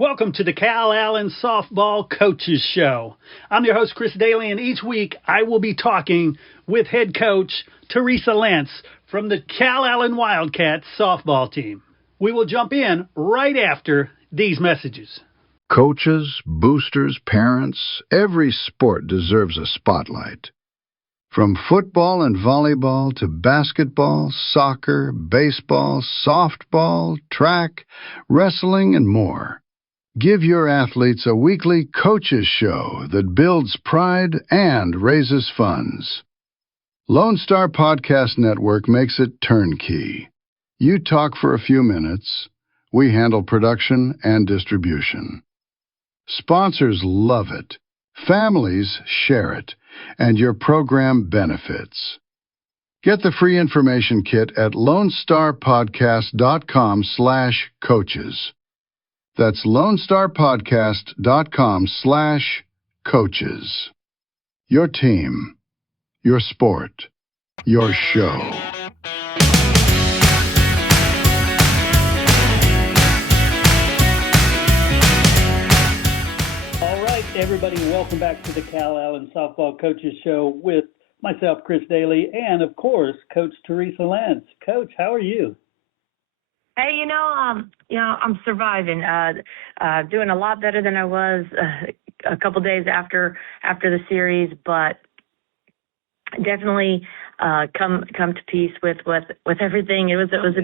Welcome to the Calallen Softball Coaches Show. I'm your host, Chris Daly, and each week I will be talking with head coach Teresa Lentz from the Calallen Wildcats softball team. We will jump in right after these messages. Coaches, boosters, parents, every sport deserves a spotlight. From football and volleyball to basketball, soccer, baseball, softball, track, wrestling, and more. Give your athletes a weekly coaches show that builds pride and raises funds. Lone Star Podcast Network makes it turnkey. You talk for a few minutes. We handle production and distribution. Sponsors love it. Families share it. And your program benefits. Get the free information kit at LoneStarPodcast.com/coaches. That's LoneStarPodcast.com/coaches. Your team, your sport, your show. All right, everybody, welcome back to the Calallen Softball Coaches Show with myself, Chris Daly, and of course, Coach Teresa Lentz. Coach, how are you? Hey, I'm surviving. Doing a lot better than I was a couple days after the series, but definitely come to peace with everything. It was a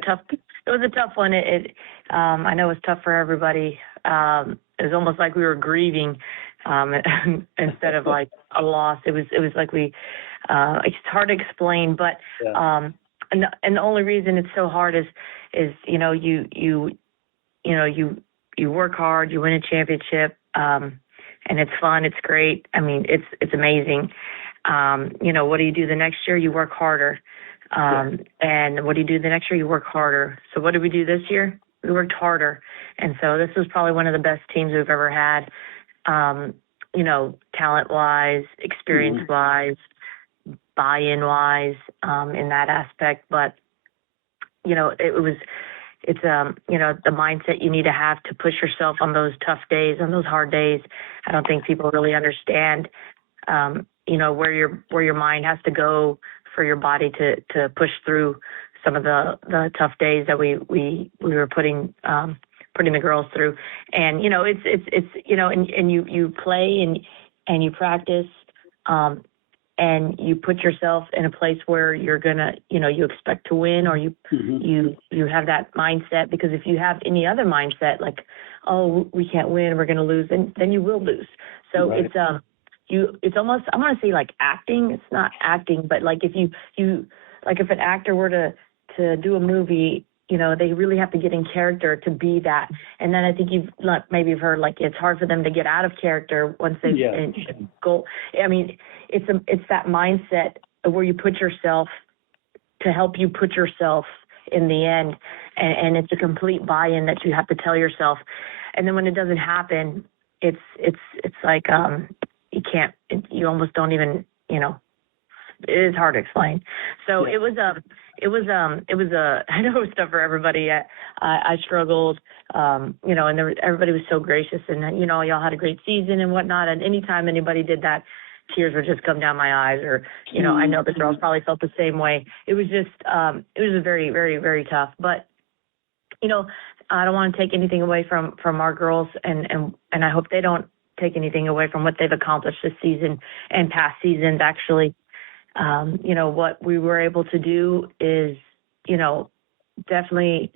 tough one. I know it was tough for everybody. It was almost like we were grieving instead of like a loss. It was like it's hard to explain, but and the only reason it's so hard is you work hard, you win a championship, and it's fun, it's great. I mean, it's amazing. What do you do the next year? You work harder. And what do you do the next year? You work harder. So what did we do this year? We worked harder. And so this was probably one of the best teams we've ever had, talent-wise, experience-wise, buy-in-wise, in that aspect. But, it's the mindset you need to have to push yourself on those tough days, on those hard days. I don't think people really understand, where your mind has to go for your body to push through some of the tough days that we were putting the girls through. And, and you play and you practice, and you put yourself in a place where you're gonna, you expect to win, or you have that mindset. Because if you have any other mindset, like, oh, we can't win, we're gonna lose, then you will lose. So right. It's almost, I'm gonna say like acting. It's not acting, but like if you if an actor were to do a movie, they really have to get in character to be that. And then I think you've heard, like, it's hard for them to get out of character once they go. I mean, it's that mindset where you put yourself to help you put yourself in the end. And it's a complete buy-in that you have to tell yourself. And then when it doesn't happen, it's like, you can't, you almost don't even, it is hard to explain. So I know it was tough for everybody. I struggled, and everybody was so gracious, and, y'all had a great season and whatnot. And anytime anybody did that, tears would just come down my eyes, or, I know the girls probably felt the same way. It was just, it was very, very, very tough. But, I don't want to take anything away from our girls, and I hope they don't take anything away from what they've accomplished this season and past seasons, actually. What we were able to do is, definitely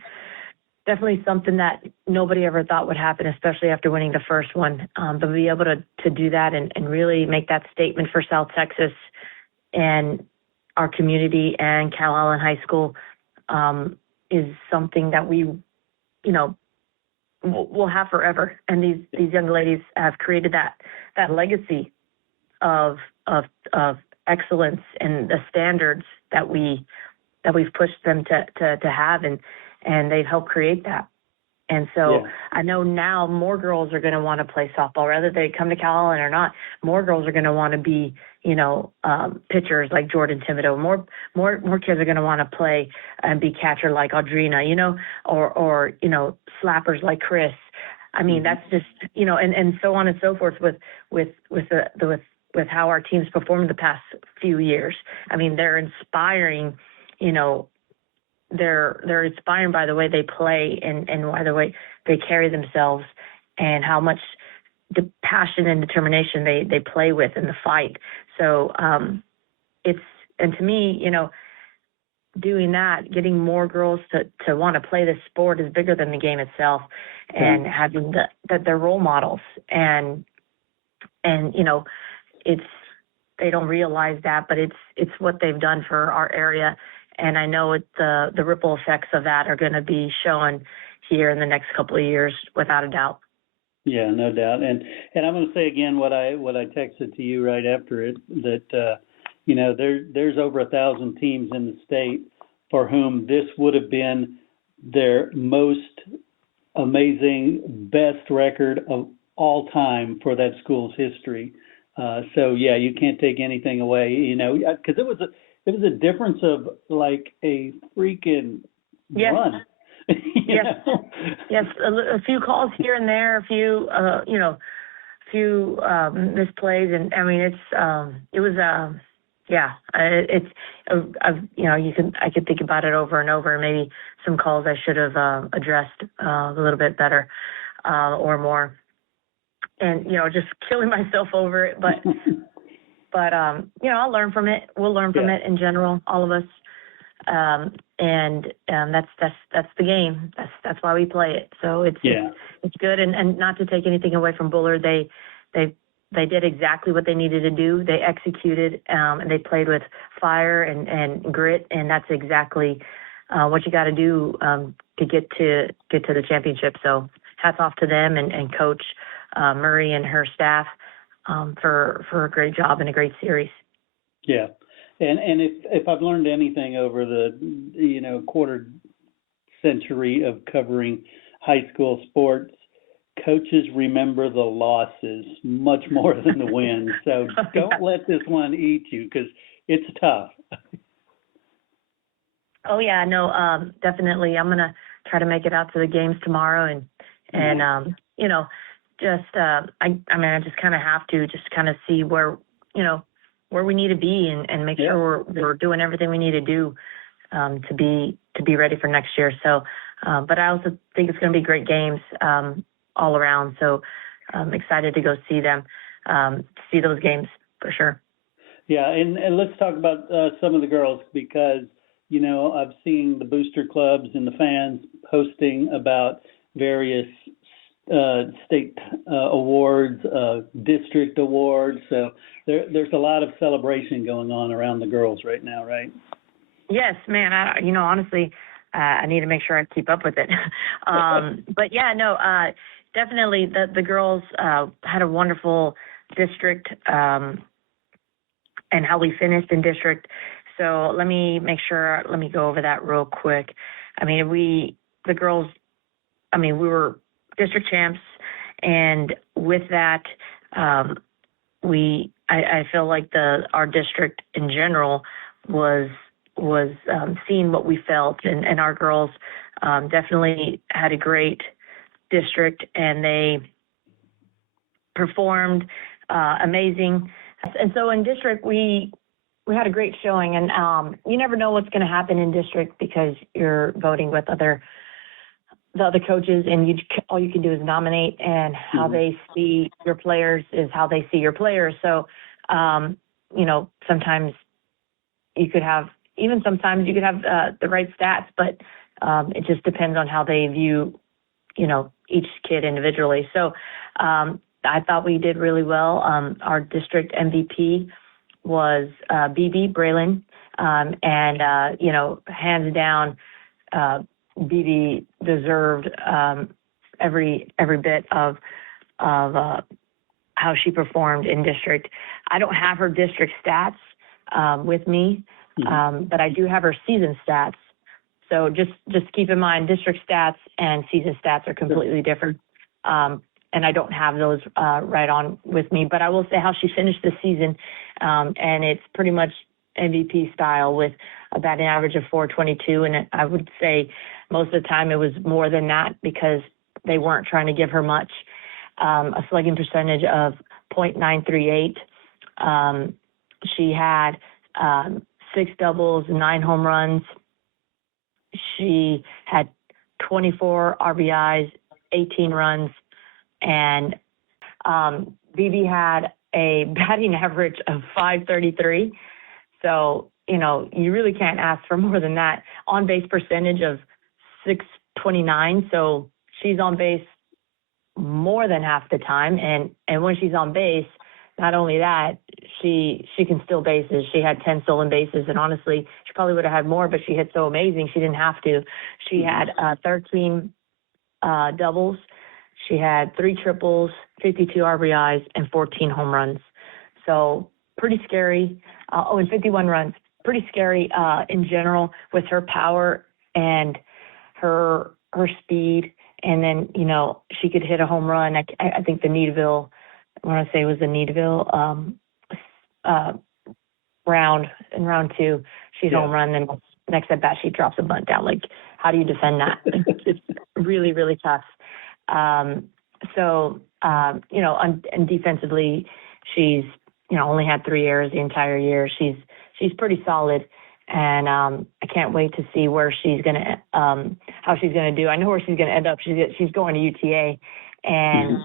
something that nobody ever thought would happen, especially after winning the first one. But to be able to do that and really make that statement for South Texas and our community and Calallen High School is something that we, we'll have forever. And these young ladies have created that legacy of excellence and the standards that we've pushed them to have, and they've helped create that. And so I know now more girls are going to want to play softball, whether they come to Calallen or not. More girls are going to want to be, pitchers like Jordan Thibodeau. More kids are going to want to play and be catcher like Audrina, or slappers like Chris. I mean, that's just, and so on and so forth with how our teams performed the past few years. I mean, they're inspiring, they're inspiring by the way they play and by the way they carry themselves and how much the passion and determination they play with in the fight. So and to me, doing that, getting more girls to want to play this sport is bigger than the game itself, and having that they're role models, and it's, they don't realize that, but it's what they've done for our area, and I know the ripple effects of that are going to be shown here in the next couple of years, without a doubt. Yeah, no doubt. And I'm going to say again what I texted to you right after it, that there's over 1,000 teams in the state for whom this would have been their most amazing, best record of all time for that school's history. So yeah, you can't take anything away, because it was a difference of like a freaking run. Yes. Yes. A few calls here and there, a few, few misplays, and I mean, I could think about it over and over. Maybe some calls I should have addressed a little bit better or more, and just killing myself over it. But I'll learn from it. We'll learn from it in general, all of us. That's the game. That's why we play it. So it's good. And not to take anything away from Bullard, they did exactly what they needed to do. They executed, and they played with fire and grit, and that's exactly what you got to do to get to the championship. So hats off to them and Coach Murray and her staff for a great job and a great series. Yeah. And if I've learned anything over the quarter century of covering high school sports, coaches remember the losses much more than the wins. So don't let this one eat you, because it's tough. Oh yeah, no, definitely. I'm gonna try to make it out to the games tomorrow, and I just kind of have to just kind of see where we need to be and make sure we're doing everything we need to do to be ready for next year. So, but I also think it's going to be great games all around. So I'm excited to go see those games for sure. Yeah, and let's talk about some of the girls, because I've seen the booster clubs and the fans posting about various state awards, district awards. So there's a lot of celebration going on around the girls right now, right? Yes, man. Honestly, I need to make sure I keep up with it. But yeah, no, definitely the girls had a wonderful district and how we finished in district. So let me go over that real quick. I mean, we were district champs, and with that, I feel like our district in general was seeing what we felt, and our girls definitely had a great district, and they performed amazing. And so in district, we had a great showing, and you never know what's going to happen in district because you're voting with the other coaches, and all you can do is nominate, and how they see your players is how they see your players. So, sometimes you could have the right stats, but it just depends on how they view, each kid individually. So I thought we did really well. Our district MVP was BB Braylon, and hands down, BB deserved every bit of how she performed in district. I don't have her district stats with me, but I do have her season stats. So just keep in mind, district stats and season stats are completely different. And I don't have those right on with me, but I will say how she finished the season, and it's pretty much MVP style with about an average of 422, and I would say most of the time it was more than that because they weren't trying to give her much. A slugging percentage of .938. She had 6 doubles, 9 home runs. She had 24 RBIs, 18 runs, and BB had a batting average of .533. So, you really can't ask for more than that. On base percentage of .629. So she's on base more than half the time. And when she's on base, not only that, she can steal bases. She had 10 stolen bases, and honestly, she probably would have had more, but she hit so amazing she didn't have to. She had 13 doubles. She had 3 triples, 52 RBIs, and 14 home runs. So pretty scary. And 51 runs. Pretty scary in general with her power and her speed. And then, she could hit a home run. I think the Needville, I want to say it was the Needville round 2, she's home run. Then next at bat, she drops a bunt down. Like, how do you defend that? It's really, really tough. And defensively, she's, only had 3 errors the entire year. She's pretty solid. And I can't wait to see where she's gonna, how she's gonna do. I know where she's gonna end up. She's going to UTA, and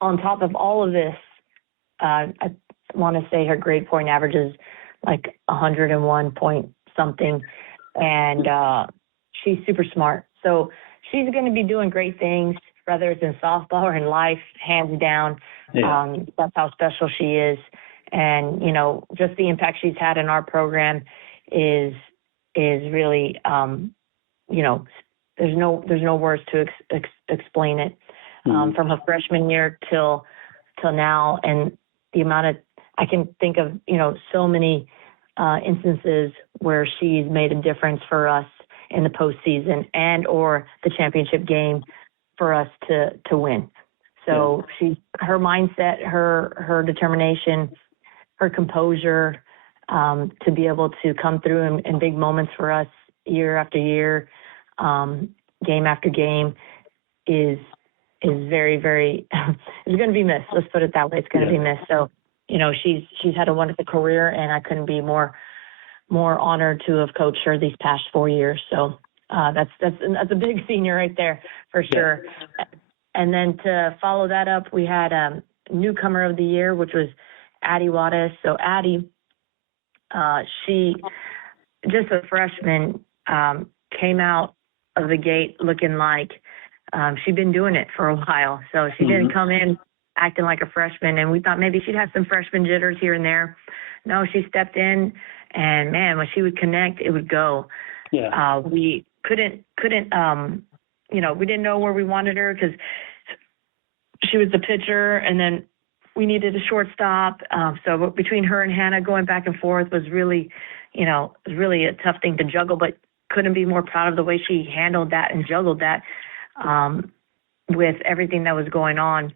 on top of all of this, I want to say her grade point average is like 101 point something, and she's super smart. So she's going to be doing great things, whether it's in softball or in life, hands down. Yeah. That's how special she is, and just the impact she's had in our program is really, there's no words to explain it. From her freshman year till now, and the amount of, I can think of, so many instances where she's made a difference for us in the postseason and or the championship game for us to win. So her mindset, her determination, her composure, to be able to come through in big moments for us year after year, game after game is very, very, it's going to be missed. Let's put it that way. It's going to be missed. So, she's had a wonderful career, and I couldn't be more honored to have coached her these past 4 years. So that's a big senior right there for sure. And then to follow that up, we had newcomer of the year, which was Addie Wattis. So Addie, she, just a freshman, came out of the gate looking like she'd been doing it for a while. So she didn't come in acting like a freshman, and we thought maybe she'd have some freshman jitters here and there. No, she stepped in, and man, when she would connect, it would go. Yeah. We couldn't, we didn't know where we wanted her because she was the pitcher, and then we needed a shortstop. So between her and Hannah going back and forth was really, really a tough thing to juggle, but couldn't be more proud of the way she handled that and juggled that with everything that was going on.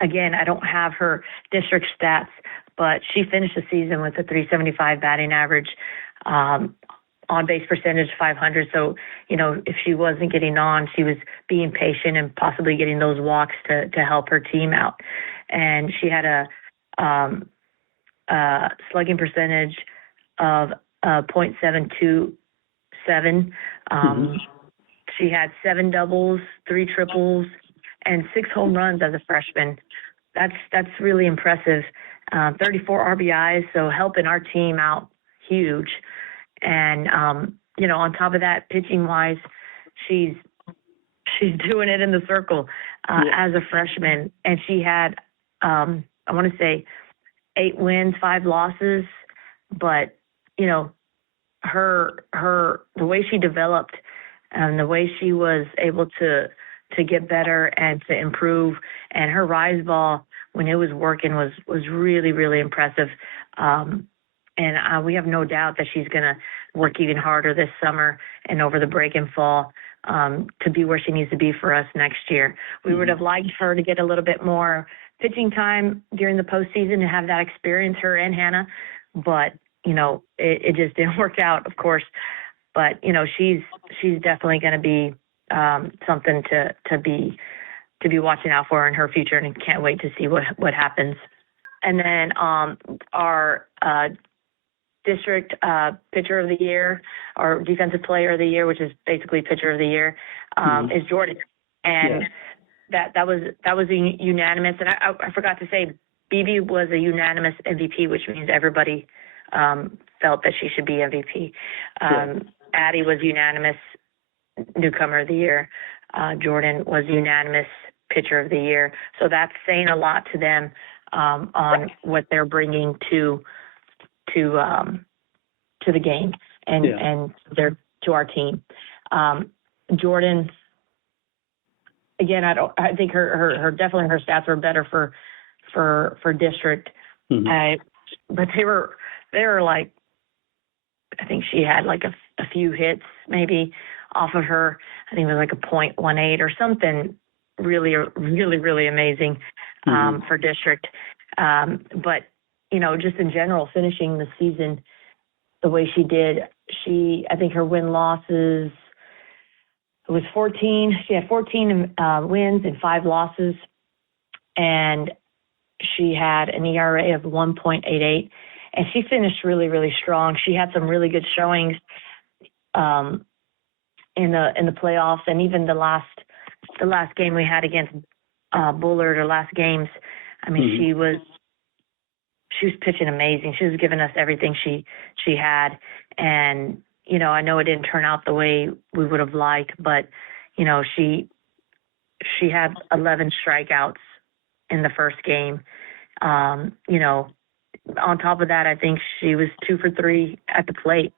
Again, I don't have her district stats, but she finished the season with a .375 batting average, on base percentage 500. So, if she wasn't getting on, she was being patient and possibly getting those walks to help her team out. And she had a slugging percentage of .727. She had 7 doubles, 3 triples, and 6 home runs as a freshman. That's really impressive. 34 RBIs, so helping our team out huge. And on top of that, pitching wise, she's doing it in the circle as a freshman. And she had I want to say 8 wins, 5 losses, but her the way she developed and the way she was able to get better and to improve, and her rise ball when it was working was really, really impressive. And we have no doubt that she's going to work even harder this summer and over the break and fall to be where she needs to be for us next year. We would have liked her to get a little bit more pitching time during the postseason and have that experience, her and Hannah, but it just didn't work out, of course. But she's definitely going to be something to be watching out for in her future, and can't wait to see what happens. And then our district pitcher of the year, or defensive player of the year, which is basically pitcher of the year, is Jordan. And that was a unanimous. And I forgot to say, BB was a unanimous MVP, which means everybody felt that she should be MVP. Addie was unanimous newcomer of the year. Jordan was unanimous pitcher of the year. So that's saying a lot to them on what they're bringing to the game and to our team. Jordan, again, I think her definitely her stats were better for district, but they were like, I think she had like a few hits maybe off of her. I think it was like a .18 or something really, really, really amazing for district. But, just in general, finishing the season the way she did, I think her win-losses, it was 14. She had 14 wins and 5 losses, and she had an ERA of 1.88, and she finished really, really strong. She had some really good showings in the playoffs, and even the last game we had against Bullard, or last games. I mean, she was pitching amazing. She was giving us everything she had, and I know it didn't turn out the way we would have liked, but she had 11 strikeouts in the first game. On top of that, I think she was 2 for 3 at the plate.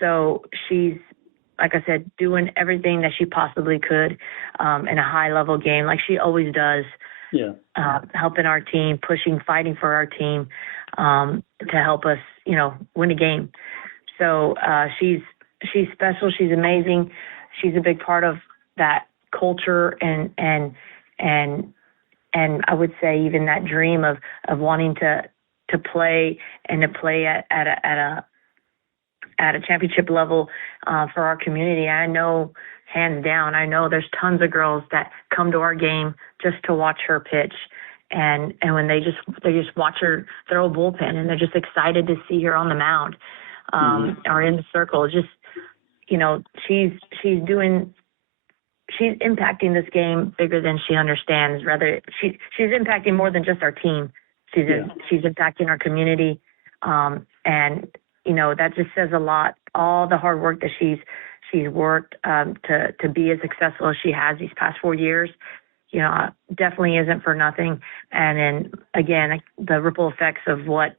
So she's, like I said, doing everything that she possibly could in a high-level game, like she always does. Helping our team, fighting for our team to help us, win a game. So she's special. She's amazing. She's a big part of that culture and I would say even that dream of wanting to play and to play at a championship level for our community. I know, hands down, there's tons of girls that come to our game just to watch her pitch, and when they just watch her throw a bullpen, and they're just excited to see her on the mound or in the circle. Just she's impacting this game bigger than she understands. Rather, she's impacting more than just our team. She's impacting our community, and that just says a lot. All the hard work that she's worked to be as successful as she has these past 4 years, definitely isn't for nothing. And then again, the ripple effects of what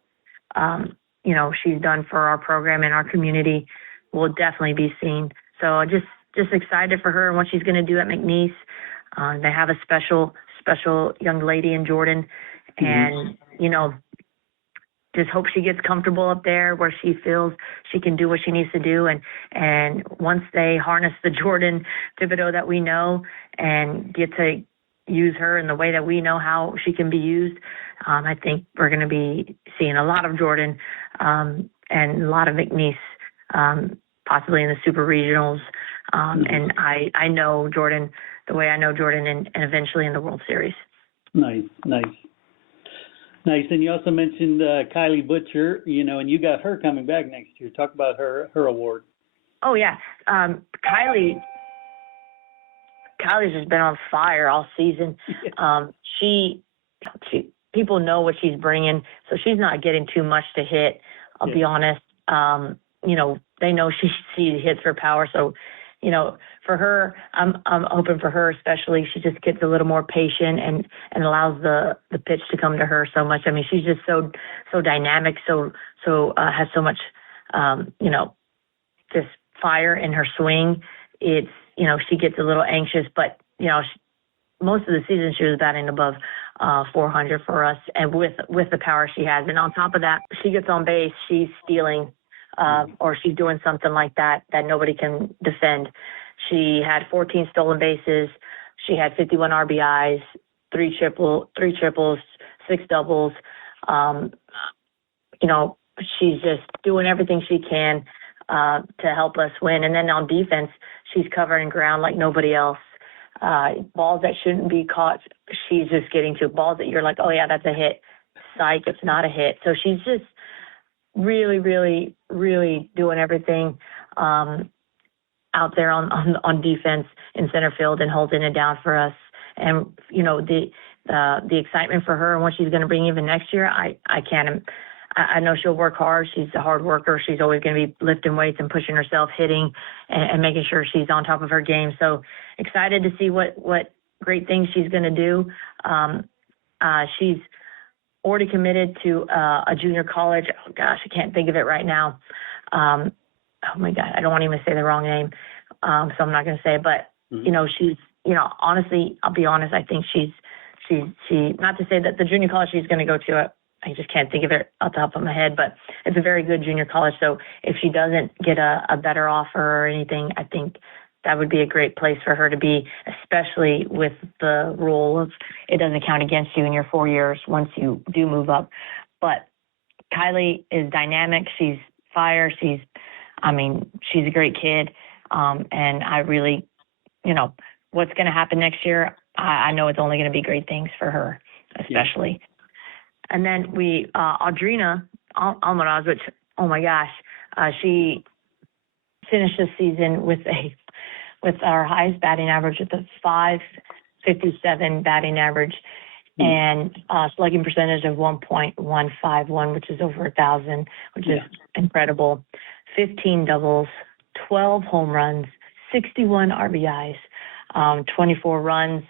she's done for our program and our community will definitely be seen. So just excited for her and what she's going to do at McNeese. They have a special young lady in Jordan, and just hope she gets comfortable up there where she feels she can do what she needs to do. And once they harness the Jordan Thibodeau that we know and get to use her in the way that we know how she can be used, I think we're going to be seeing a lot of Jordan and a lot of McNeese, possibly in the super regionals. And I know Jordan the way I know Jordan and eventually in the World Series. Nice. And you also mentioned Kylie Butcher, and you got her coming back next year. Talk about her award. Oh, yeah. Kylie's just been on fire all season. She people know what she's bringing, so she's not getting too much to hit. I'll be honest. They know she hits for power, so for her, I'm hoping for her especially, she just gets a little more patient and allows the pitch to come to her so much. I mean, she's just so dynamic, so has so much, just fire in her swing. It's, she gets a little anxious, but, most of the season she was batting above 400 for us, and with the power she has. And on top of that, she gets on base, she's stealing, or she's doing something like that nobody can defend. She had 14 stolen bases. She had 51 RBIs, three triples, 6 doubles. She's just doing everything she can to help us win. And then on defense, she's covering ground like nobody else. Balls that shouldn't be caught, she's just getting to. Balls that you're like, oh yeah, that's a hit. Psych, it's not a hit. So she's just really, really, really doing everything out there on defense in center field and holding it down for us. And the excitement for her and what she's going to bring even next year, I know she'll work hard. She's a hard worker. She's always going to be lifting weights and pushing herself, hitting, and making sure she's on top of her game. So excited to see what great things she's going to do. She's already committed to a junior college. Oh, gosh, I can't think of it right now. Oh, my God, I don't want to even say the wrong name, so I'm not going to say it. But, she's, honestly, I'll be honest, I think she, not to say that the junior college she's going to go to, I just can't think of it off the top of my head, but it's a very good junior college. So if she doesn't get a better offer or anything, I think that would be a great place for her to be, especially with the rule of it doesn't count against you in your 4 years once you do move up. But Kylie is dynamic. She's fire. She's a great kid. And I really, what's going to happen next year, I know it's only going to be great things for her, especially. Yeah. And then Audrina Almaraz, which, oh my gosh, she finished the season with our highest batting average at the .557 batting average, and slugging percentage of 1.151, which is over 1,000, which is incredible. 15 doubles, 12 home runs, 61 RBIs, 24 runs,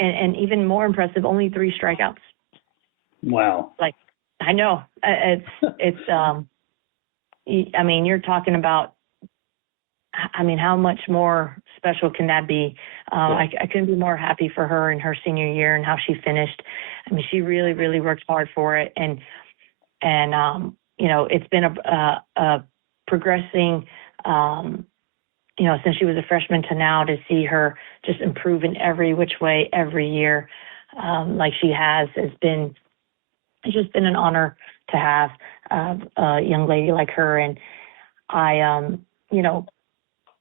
and even more impressive, only 3 strikeouts. Wow. Like, I know it's you're talking about, how much more special can that be? I couldn't be more happy for her in her senior year and how she finished. She really, really worked hard for it. And it's been a progressing, since she was a freshman to now, to see her just improve in every which way every year, like she has been. It's just been an honor to have a young lady like her. And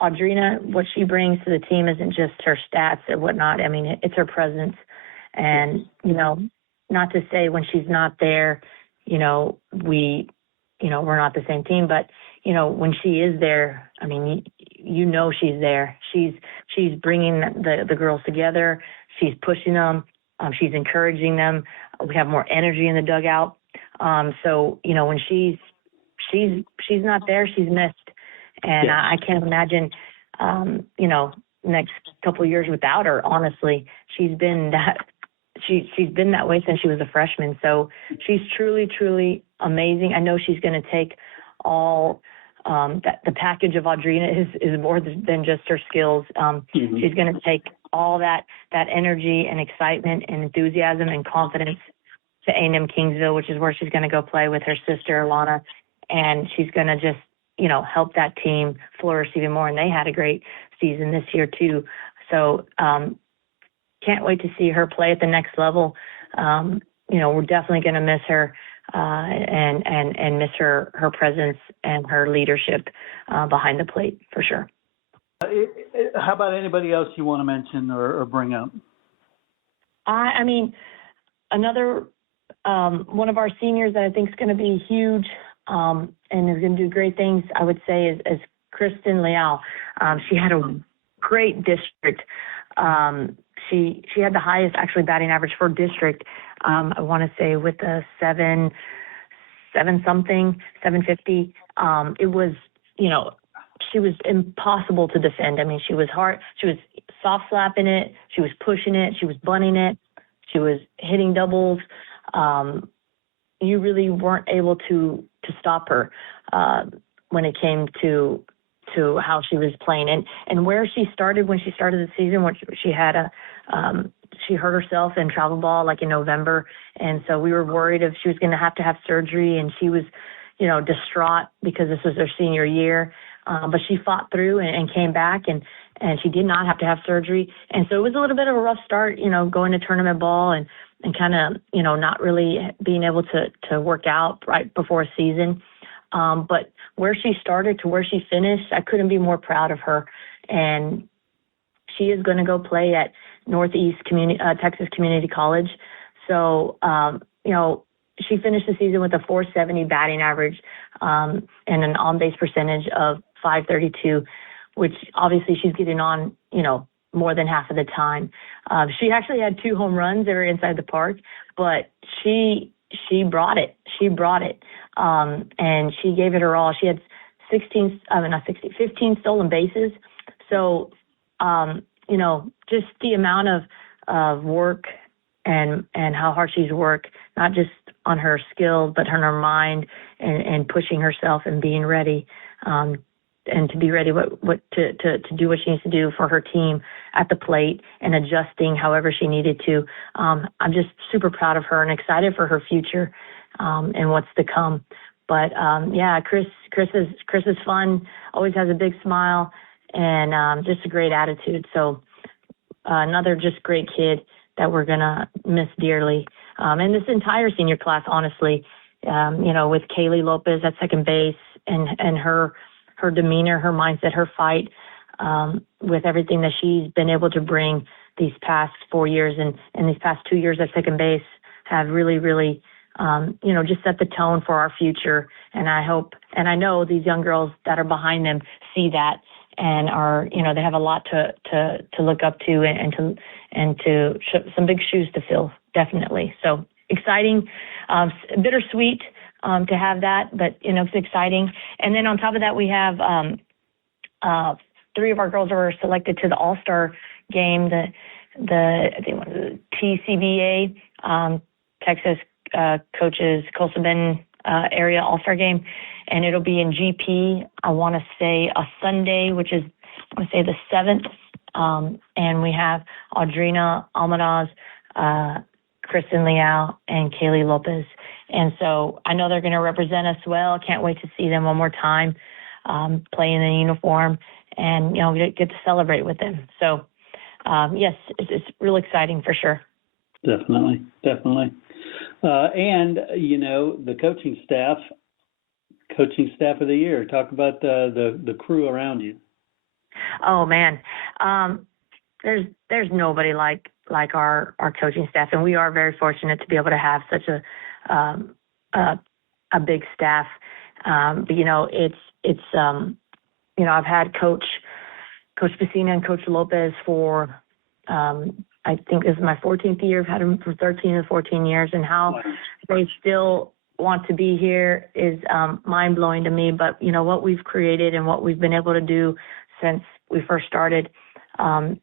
Audrina, what she brings to the team isn't just her stats or whatnot. It's her presence. And, not to say when she's not there, we're not the same team, but, when she is there, she's there. She's bringing the girls together. She's pushing them. She's encouraging them. We have more energy in the dugout. So, when she's not there, she's missed. And I can't imagine, next couple of years without her. Honestly, she's been that way since she was a freshman. So she's truly, truly amazing. I know she's going to take all that. The package of Audrina is more than just her skills. She's going to take all that energy and excitement and enthusiasm and confidence to A&M Kingsville, which is where she's going to go play with her sister, Alana. And she's going to just, help that team flourish even more. And they had a great season this year too. So can't wait to see her play at the next level. We're definitely going to miss her and miss her presence and her leadership behind the plate for sure. How about anybody else you want to mention or bring up? Another one of our seniors that I think is going to be huge and is going to do great things, I would say, is Kristen Leal. She had a great district. She had the highest actually batting average for district. I want to say with a 750. It was, she was impossible to defend. She was hard. She was soft slapping it. She was pushing it. She was bunting it. She was hitting doubles. You really weren't able to stop her when it came to how she was playing and where she started when she started the season. When she had she hurt herself in travel ball like in November, and so we were worried if she was going to have surgery, and she was, distraught because this was her senior year. But she fought through and came back, and she did not have to have surgery. And so it was a little bit of a rough start, going to tournament ball and kind of, not really being able to work out right before a season. But where she started to where she finished, I couldn't be more proud of her. and she is going to go play at Texas Community College. So, she finished the season with a 470 batting average and an on-base percentage of 532, which obviously she's getting on, more than half of the time. She actually had 2 home runs that were inside the park, but she brought it. She brought it, and she gave it her all. She had 15 stolen bases. So, just the amount of work and how hard she's worked, not just on her skill, but on her mind and pushing herself and being ready, and to be ready to do what she needs to do for her team at the plate and adjusting however she needed to. I'm just super proud of her and excited for her future and what's to come. But Chris is fun, always has a big smile and just a great attitude. So another just great kid that we're gonna miss dearly. And this entire senior class, honestly, with Kaylee Lopez at second base and her demeanor, her mindset, her fight, with everything that she's been able to bring these past 4 years and these past 2 years at second base have really, really, just set the tone for our future. And I hope, and I know these young girls that are behind them see that and are, they have a lot to look up to and to some big shoes to fill, definitely. So exciting, bittersweet to have that, but it's exciting. And then on top of that, we have 3 of our girls were selected to the All-Star game, the TCBA, Texas Coaches Coastal Bend area All-Star game, and it'll be in GP. I want to say a Sunday, which is the 7th, and we have Audrina Almanaz, Kristen Leal, and Kaylee Lopez. And so I know they're going to represent us well. Can't wait to see them one more time, play in the uniform and, get to celebrate with them. So, yes, it's real exciting for sure. Definitely. And, the coaching staff of the year. Talk about the crew around you. Oh, man. There's nobody like our coaching staff, and we are very fortunate to be able to have such a big staff. But I've had Coach Pacina and Coach Lopez for I think this is my 14th year. I've had them for 13 or 14 years, and how they still want to be here is mind blowing to me. But what we've created and what we've been able to do since we first started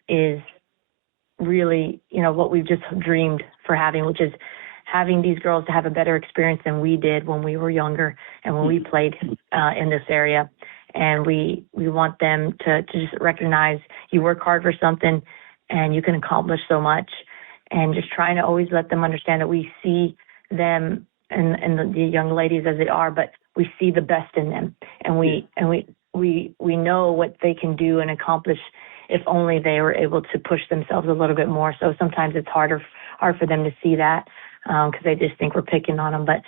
is really, what we've just dreamed for having, which is having these girls to have a better experience than we did when we were younger and when we played in this area. And we want them to just recognize you work hard for something and you can accomplish so much, and just trying to always let them understand that we see them and the young ladies as they are, but we see the best in them, and we know what they can do and accomplish if only they were able to push themselves a little bit more. So sometimes it's hard for them to see that because they just think we're picking on them. But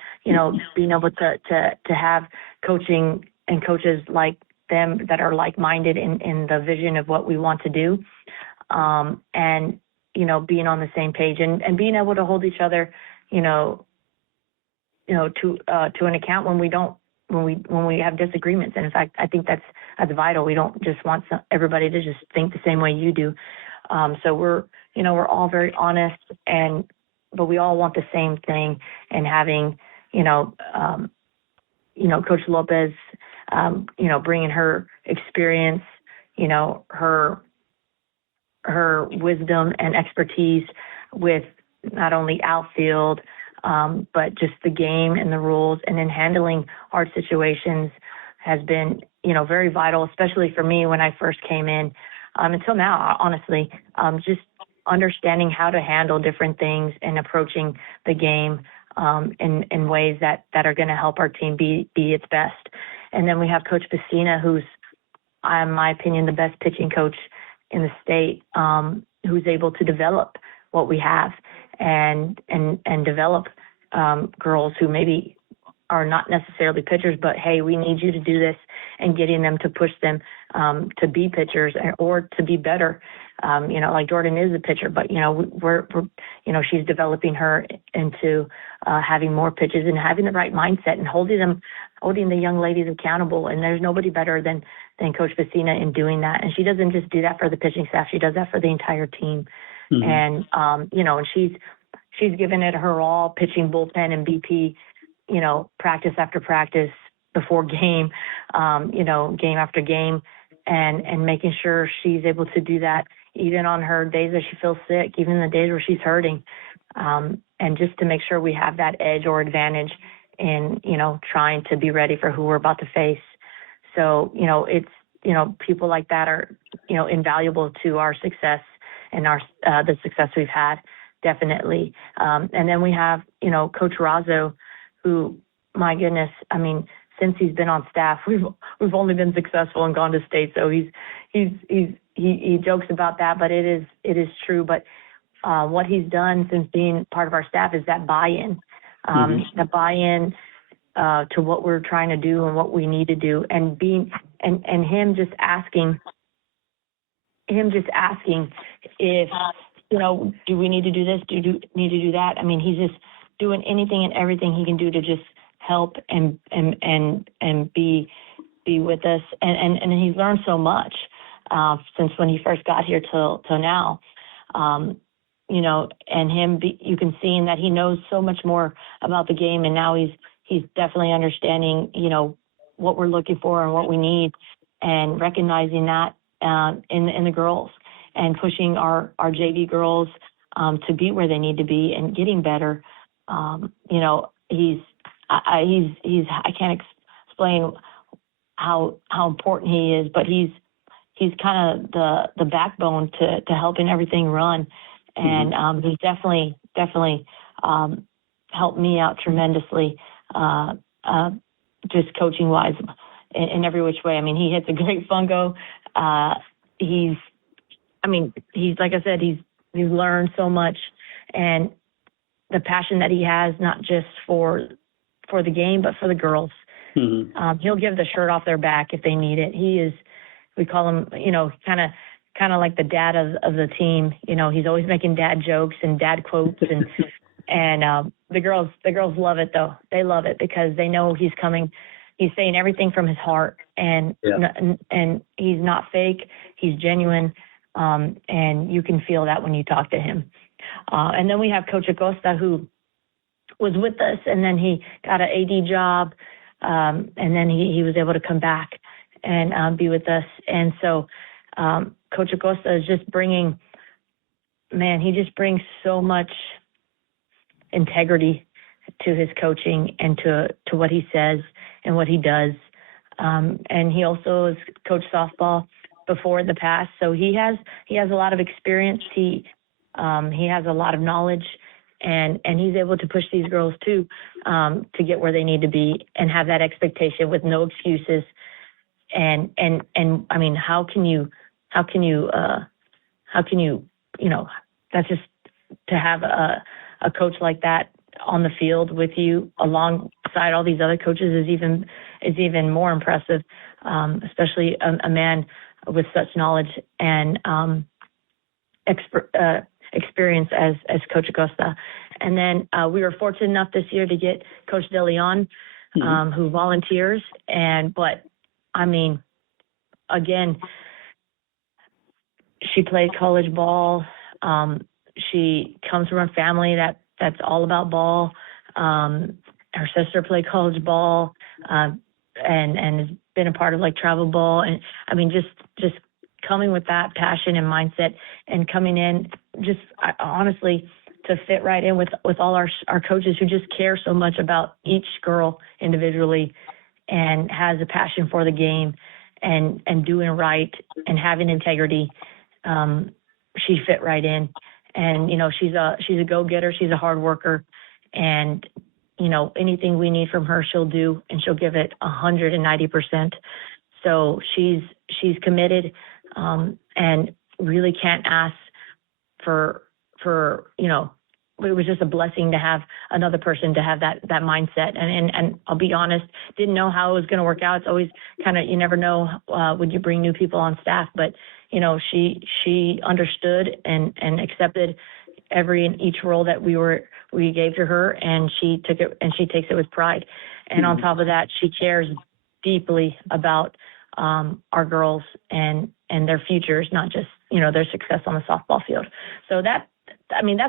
being able to have coaching and coaches like them that are like-minded in the vision of what we want to do, and being on the same page and being able to hold each other, to an account when we have disagreements. And in fact, I think that's vital. We don't just want everybody to just think the same way you do. So we're all very honest, but we all want the same thing. And having, Coach Lopez, bringing her experience, her wisdom and expertise with not only outfield, but just the game and the rules, and then handling hard situations has been, very vital, especially for me when I first came in, until now, honestly, just understanding how to handle different things and approaching the game in ways that are going to help our team be its best. And then we have Coach Pacina, who's, in my opinion, the best pitching coach in the state, who's able to develop what we have and develop girls who maybe are not necessarily pitchers, but hey, we need you to do this, and getting them to push them to be pitchers or to be better. Like Jordan is a pitcher, but we're she's developing her into having more pitches and having the right mindset and holding the young ladies accountable. And there's nobody better than Coach Vecina in doing that. And she doesn't just do that for the pitching staff; she does that for the entire team. Mm-hmm. And she's given it her all, pitching, bullpen, and BP. Practice after practice, before game, game after game, and making sure she's able to do that even on her days that she feels sick, even the days where she's hurting, and just to make sure we have that edge or advantage in, trying to be ready for who we're about to face. So, it's, people like that are, invaluable to our success and the success we've had, definitely. And then we have, Coach Razzo, who, my goodness, I mean, since he's been on staff, we've only been successful and gone to state. So he jokes about that, but it is true. But what he's done since being part of our staff is that buy-in, the buy-in to what we're trying to do and what we need to do, and him just asking if, do we need to do this? Do you need to do that? I mean, he's just doing anything and everything he can do to just help and be with us. And he's learned so much since when he first got here till now. And you can see that he knows so much more about the game, and now he's definitely understanding, what we're looking for and what we need, and recognizing that in the girls, and pushing our JV girls to be where they need to be and getting better. I can't explain how important he is, but he's kind of the backbone to helping everything run. And he's definitely helped me out tremendously, just coaching wise in every which way. I mean, he hits a great fungo. He's like I said, he's learned so much, and the passion that he has, not just for the game, but for the girls. He'll give the shirt off their back if they need it. We call him, kind of like the dad of the team. He's always making dad jokes and dad quotes, and the girls love it though. They love it because they know he's coming. He's saying everything from his heart, and he's not fake. He's genuine, and you can feel that when you talk to him. And then we have Coach Acosta, who was with us, and then he got an AD job, and then he was able to come back and be with us. And so Coach Acosta is just he just brings so much integrity to his coaching and to what he says and what he does. And he also has coached softball before in the past, so he has a lot of experience. He has a lot of knowledge, and he's able to push these girls too to get where they need to be and have that expectation with no excuses. And I mean, how can you that's just, to have a coach like that on the field with you alongside all these other coaches is even more impressive, especially a man with such knowledge and experience as Coach Acosta. And then we were fortunate enough this year to get Coach DeLeon, who volunteers. But I mean, again, she played college ball. She comes from a family that's all about ball. Her sister played college ball, and has been a part of like travel ball. And I mean, just coming with that passion and mindset, and coming in just honestly to fit right in with all our coaches who just care so much about each girl individually, and has a passion for the game and doing right and having integrity. She fit right in, and she's a go-getter. She's a hard worker, and anything we need from her, she'll do, and she'll give it 190%. So she's committed, and really can't ask for it was just a blessing to have another person to have that mindset. And I'll be honest, didn't know how it was going to work out. It's always kind of, you never know when you bring new people on staff, but she understood and accepted every and each role that we gave to her, and she took it and she takes it with pride. And on top of that, she cares deeply about our girls and their futures, not just their success on the softball field. So that's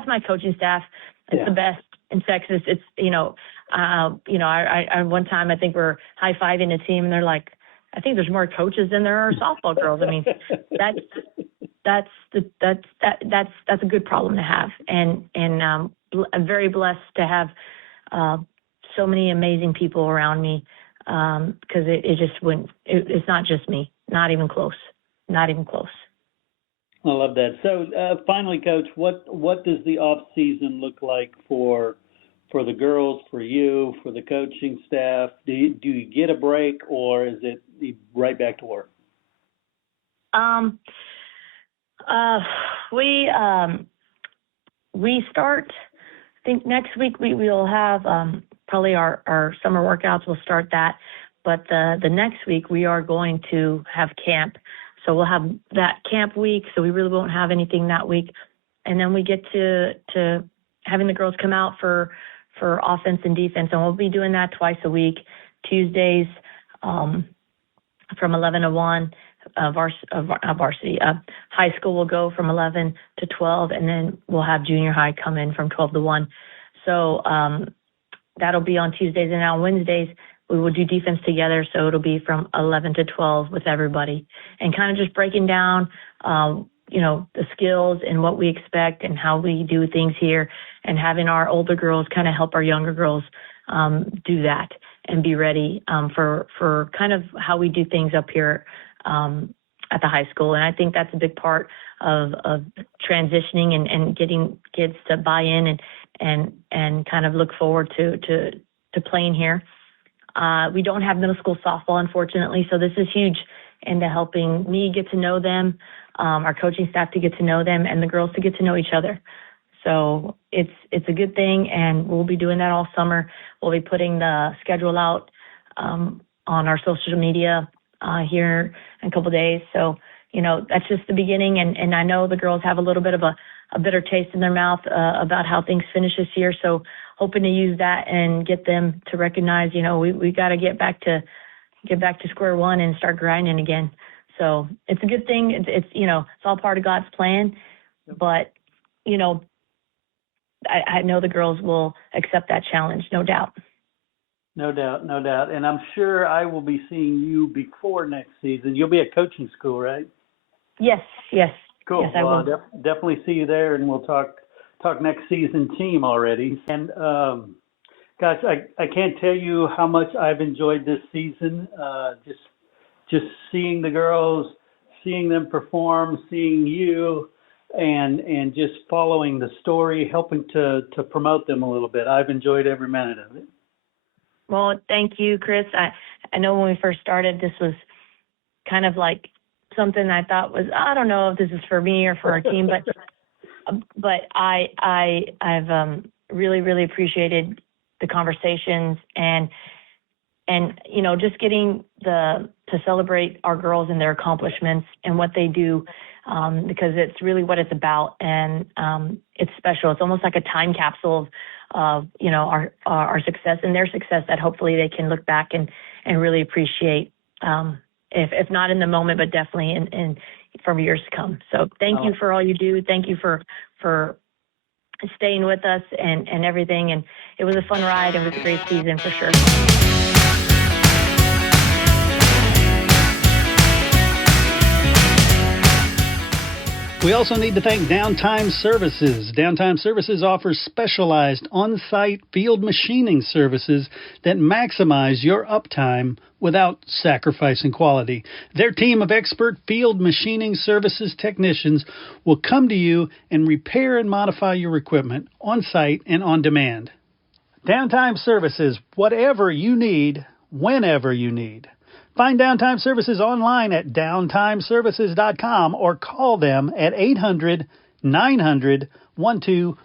my coaching staff. It's the best in Texas. It's I one time I think we're high-fiving a team and they're like, I think there's more coaches than there are softball girls. I mean, that's a good problem to have, and I'm very blessed to have so many amazing people around me, because it just wouldn't. It's not just me, not even close. I love that. So finally, Coach, what does the off season look like for the girls, for you, for the coaching staff? Do you get a break, or is it right back to work? We start, I think next week we'll have probably our summer workouts. We'll start that, but the next week we are going to have camp. So we'll have that camp week. So we really won't have anything that week, and then we get to having the girls come out for offense and defense, and we'll be doing that twice a week. Tuesdays from 11 to 1. Varsity. High school will go from 11 to 12, and then we'll have junior high come in from 12 to 1. So that'll be on Tuesdays, and on Wednesdays we will do defense together. So it'll be from 11 to 12 with everybody, and kind of just breaking down, the skills and what we expect and how we do things here, and having our older girls kind of help our younger girls do that and be ready for kind of how we do things up here at the high school. And I think that's a big part of transitioning and getting kids to buy in and kind of look forward to playing here. We don't have middle school softball, unfortunately, so this is huge into helping me get to know them, our coaching staff to get to know them, and the girls to get to know each other. So it's a good thing, and we'll be doing that all summer. We'll be putting the schedule out on our social media here in a couple of days. So, that's just the beginning. And I know the girls have a little bit of a bitter taste in their mouth about how things finish this year. So hoping to use that and get them to recognize, we got to get back to square one and start grinding again. So it's a good thing. It's all part of God's plan, but, I know the girls will accept that challenge, no doubt. No doubt. And I'm sure I will be seeing you before next season. You'll be at coaching school, right? Yes. Cool. Yes, I will. I'll definitely see you there, and we'll talk next season team already. And gosh, I can't tell you how much I've enjoyed this season. Just seeing the girls, seeing them perform, seeing you, and just following the story, helping to promote them a little bit. I've enjoyed every minute of it. Well, thank you, Chris. I know when we first started, this was kind of like something I thought was, I don't know if this is for me or for our team, but I've really, really appreciated the conversations and just getting to celebrate our girls and their accomplishments and what they do, because it's really what it's about, and it's special. It's almost like a time capsule of our success and their success that hopefully they can look back and really appreciate, if not in the moment, but definitely in from years to come. So thank you for all you do. Thank you for staying with us and everything. And it was a fun ride. It was a great season for sure. We also need to thank Downtime Services. Downtime Services offers specialized on-site field machining services that maximize your uptime without sacrificing quality. Their team of expert field machining services technicians will come to you and repair and modify your equipment on-site and on demand. Downtime Services, whatever you need, whenever you need. Find Downtime Services online at downtimeservices.com or call them at 800-900-1242.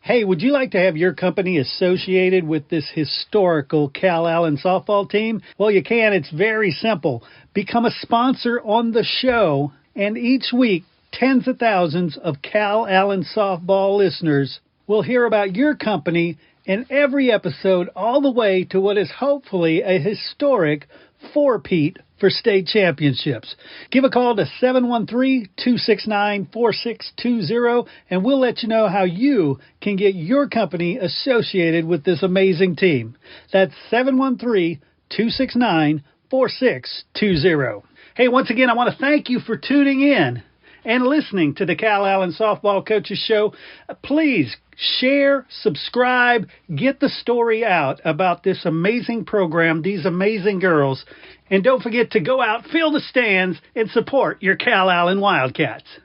Hey, would you like to have your company associated with this historical Calallen softball team? Well, you can. It's very simple. Become a sponsor on the show, and each week, tens of thousands of Calallen softball listeners will hear about your company in every episode, all the way to what is hopefully a historic four-peat for state championships. Give a call to 713-269-4620, and we'll let you know how you can get your company associated with this amazing team. That's 713-269-4620. Hey, once again, I want to thank you for tuning in and listening to the Calallen Softball Coaches Show. Please share, subscribe, get the story out about this amazing program, these amazing girls, and don't forget to go out, fill the stands, and support your Calallen Wildcats.